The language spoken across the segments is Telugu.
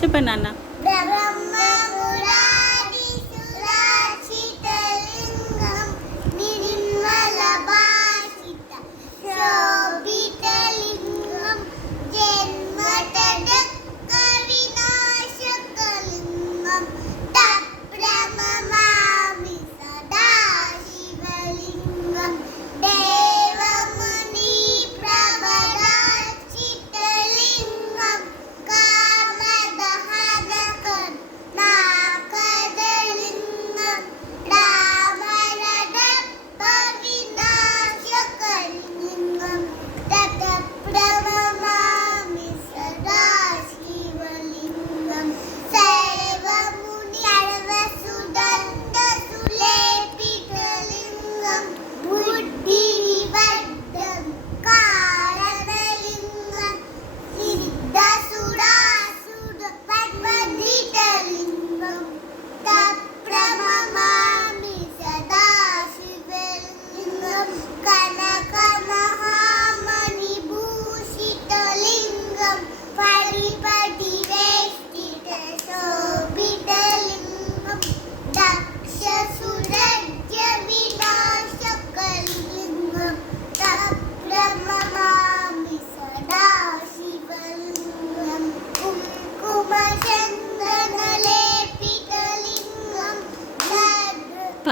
చెప్పండి నాన్న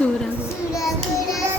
Sura. Sura, sura.